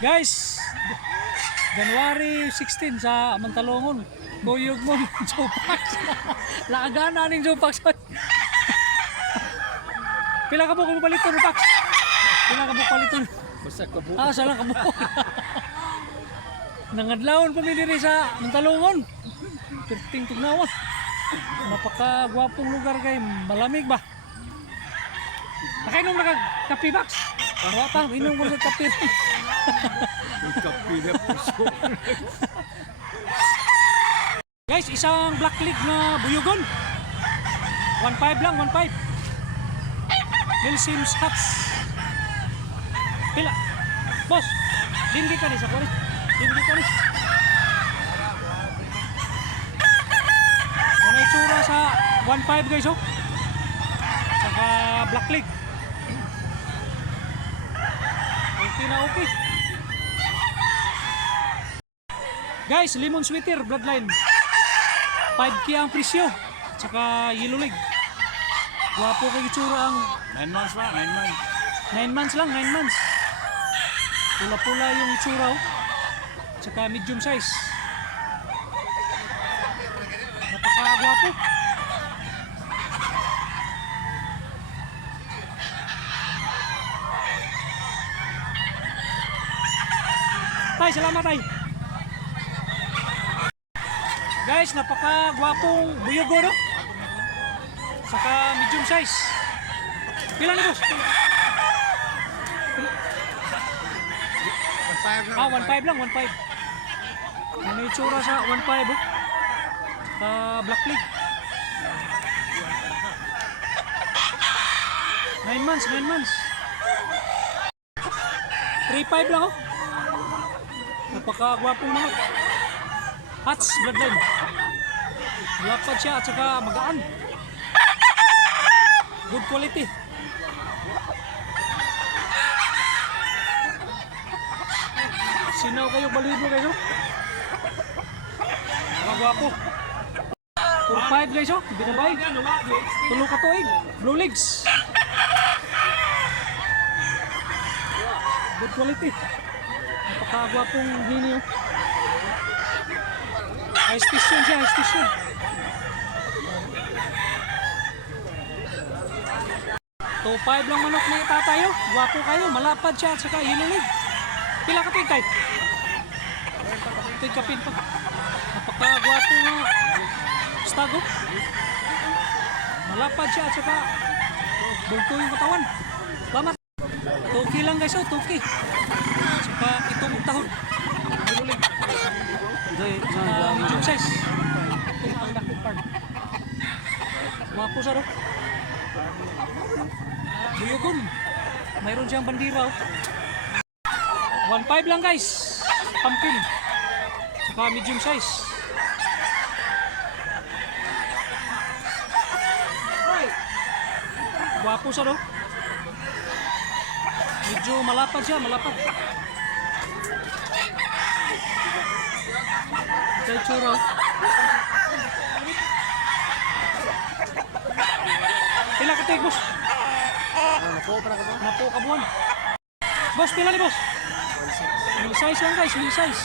Guys, January 16 sa Mantalongon. Buyog mo Jopax. Laagana ning Jopax. Pila ka buko baliton Pax? Pila ka buko baliton? Basta ka buko. Ah, sala ka buko. Nangadlawon pa mi diri sa Mantalongon. Perting tugnawa. Napaka-gwapong lugar kay malamig ba? Nakainom na kag kape Pax? Wa pa inom ko sa kape. Kape na puso. Guys, isang black leg na buyugon. 1.5 lang, 1.5. Lil Sims Hats. Pila. Boss, dindi ka ni sa kulit. Dindi ka ni. Ano itsura sa 1.5 guys oh. Saka black leg. Okay na okay. Guys, lemon sweater bloodline. 5K ang presyo. Tsaka yellow leg. Guwapo kay itsura ang 9 months ba? 9 months. 9 months lang, 9 months. Pula-pula yung itsura oh. Tsaka medium size. Napaka-guwapo. Tay, salamat tay. Guys, napaka-gwapong buyugo no? Saka medium size. Pila ni boss? Ah, 1.5 lang, 1.5. Ano yung tsura sa 1.5 oh? Saka black leg. 9 months, 9 months. 3.5 lang oh. Napaka-gwapong manok. Hats bloodline. Lapad siya at saka magaan. Good quality. Sinaw kayo balibo kayo. Magwapo. 4.5 guys oh. Binabay. Tulo ka tuig. Blue legs. Good quality. Napakagwapong hini oh. High station siya, high station. To 5 lang manok na itatayo. Gwapo kayo, malapad siya at saka hinulig. Pila ka tigkay? Tigkapin pa. Napakagwapo nga stago. Malapad siya at saka bulto yung katawan. Salamat. Tuki lang guys oh, tuki. Saka itong tahon. Hinulig. Medium size. Ito ang dakong part. Gwapo sa ro. Buyugon. Mayroon siyang bandira oh. 1.5 lang guys. Pumpkin. Saka medium size. Gwapo sa ro. Medyo malapad siya, malapad. Ito yung tsura. Pila ka tig, boss? Napo ka buwan. Boss, pila ni boss? Mil size lang guys, mil size.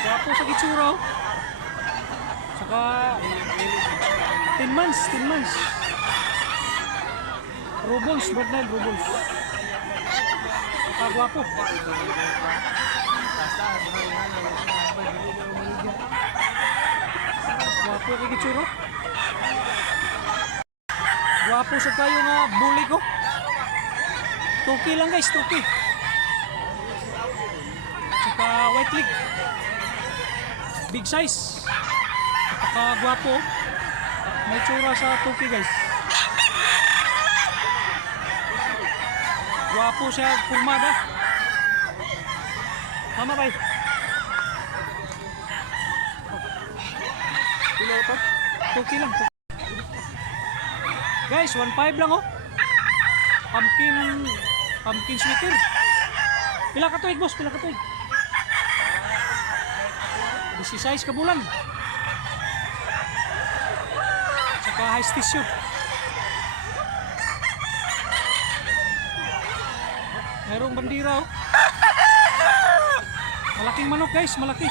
Wapo sa kitsura. Saka 10 months, 10 months. Rubles, bloodline, rubles. Saka gwapo. Gwapo kay kitsura. Gwapo sa kayo nga bully ko. Tuki lang guys, tuki. Saka white leg. Big size. Saka gwapo. May tsura sa tuki guys. Gwapo siya, purmada. Tama ba? Pila ito? Tuki lang. Guys, 1.5 lang oh. Pumpkin sweater. Pila ka tuig boss? Pila ka tuig? 16 ka bulan. Saka high station. Mayroong bandira oh. Malaking manok guys, malaki.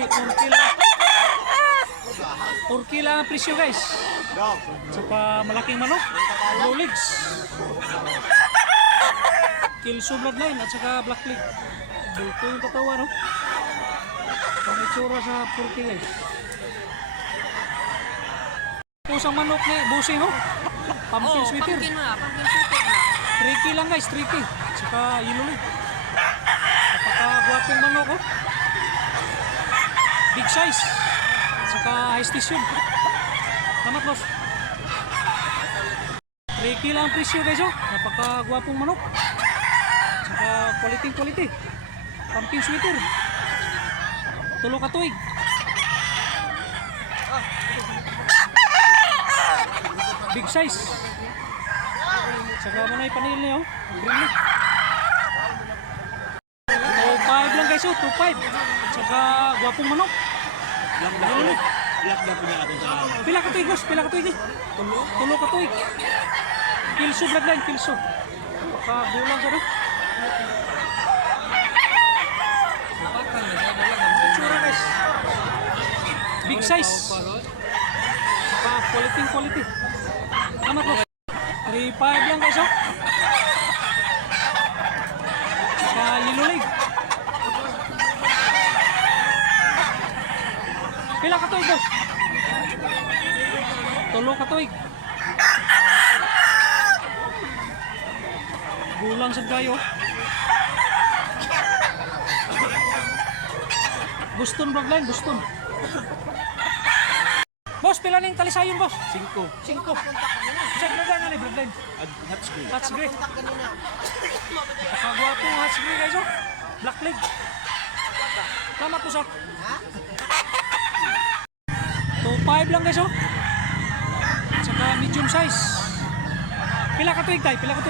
Turkey lang. Turkey lang ang presyo guys. Saka malaking manok, low legs. Kilso bloodline at saka black leg. Bulto yung katawan no. Ang itsura sa Turkey guys. Pusang manok ni busing oh. Pumpkin sweater. Pumpkin sweater na. Tricky lang guys, tricky. Saka yellow leg. Napakagwapong manok oh. Big size. Saka high station. Salamat boss. Tricky lang ang presyo guys oh. Napakagwapong manok. Saka quality. Pumpkin sweater. Tulo ka tuig. Big size. Saka mo na ipanil niya oh. Green leg. 2.5 lang guys oh. 2.5. Saka gwapong manok. Black na po niya atin sa laman. Pila ka tuig boss? Pila ka tuig eh? Tulo ka tuig. Kilso bloodline, kilso. Pagkagulang ka no? Tsura guys. Big size. Saka quality. Tama po. 3.5 lang guys oh. Saka yellow leg. Pila ka tuig boss? Tulo ka tuig. Gulang sa gayo. Buston bloodline, Buston. Boss, pila ning talisayon boss? 5. Check na gana ni bloodline. Hats gray. Kagwapong hats gray guys oh. Black leg. Tama po sa. 2.5 lang guys oh. Saka medium size. Pila ka tuig tay? 11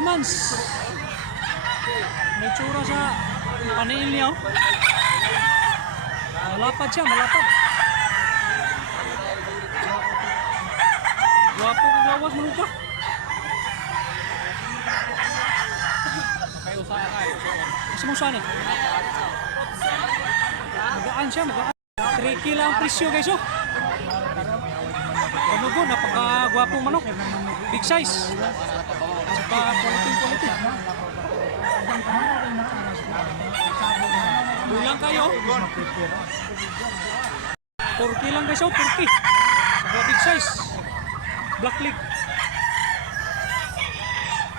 months. May tsura sa panail niya oh. Malapad siya, malapad. Gwapo kong gawas mo ka. Kasi mong saan eh. Magaan siya, magaan. 3K lang ang presyo guys oh. Kanugo, napaka-gwapong manok. Big size. Saka quality. Bulang kayo. Turkey lang guys oh, Turkey. Saka big size. Black leg.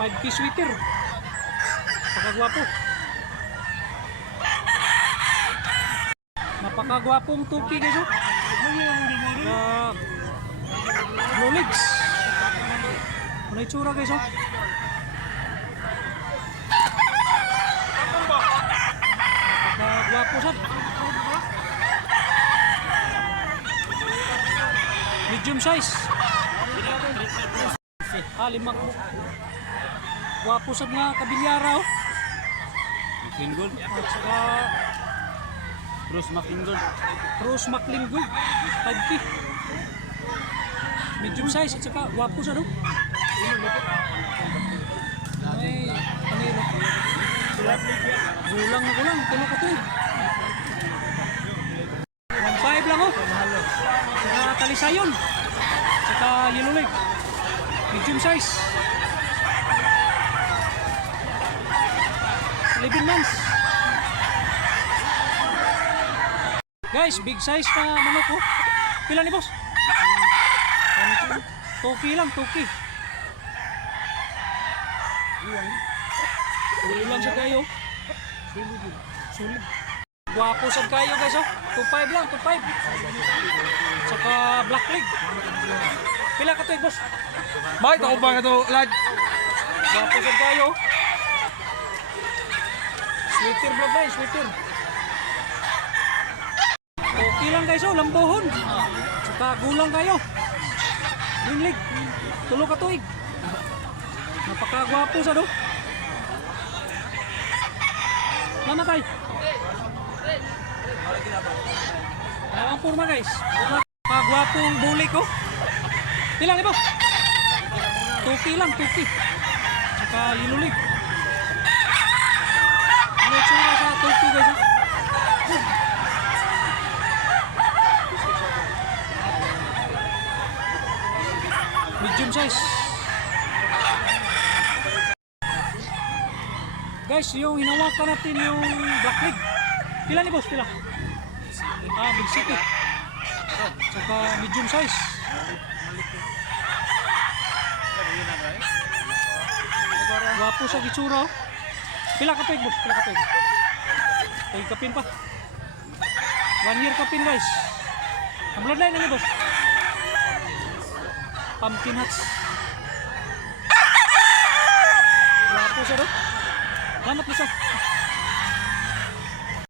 5K sweater. Napakagwapo. Napakagwapong Turkey guys oh. Low legs. Ano itsura guys oh. Napakagwapo sad. Medium size. 5 po. Gwapo sad nga kabilyara oh. Maclean Gold. At saka Bruce Maclean Gold. Rose McLean Gold. 5K. Medium size at saka gwapo sad oh. Ay, panilo. Gulang na gulang. Tulo ka to eh. 1.5 lang oh. Saka talisayon. Saka yellow leg. Medium size. 11 months. Guys, big size na manok oh. Pila ni boss? 2K lang, 2K. Ulo lang sa kayo. Sulit. Gwapo sa kayo guys oh. 2.5 lang, 2.5. Saka black leg. Pila ka to boss? Bakit ako ba ito, lad? Gwapo sa kayo. Sweater bloodline, sweater. Okay lang guys oh, lambohon. Saka gulang kayo. Green leg. Tulo ka tuig. Napakagwapo sa do. Namatay. ang forma guys. Kagwapong bully ko. Pila ni boss? 2K lang, 2K. Saka yellow leaf. Ano yung tsura sa 2K guys? Ha? Medium size. Guys, yung hinawakan natin yung black leg. Pila ni boss? Pila? Big city. Saka medium size. Wapo sa gitsura. Oh. Pila ka peg boss? Pila ka peg? Peg kapin pa. 1 year kapin guys. Ang bloodline na ni boss? Pumpkin hats. Wapo siya do. Salamat mo siya.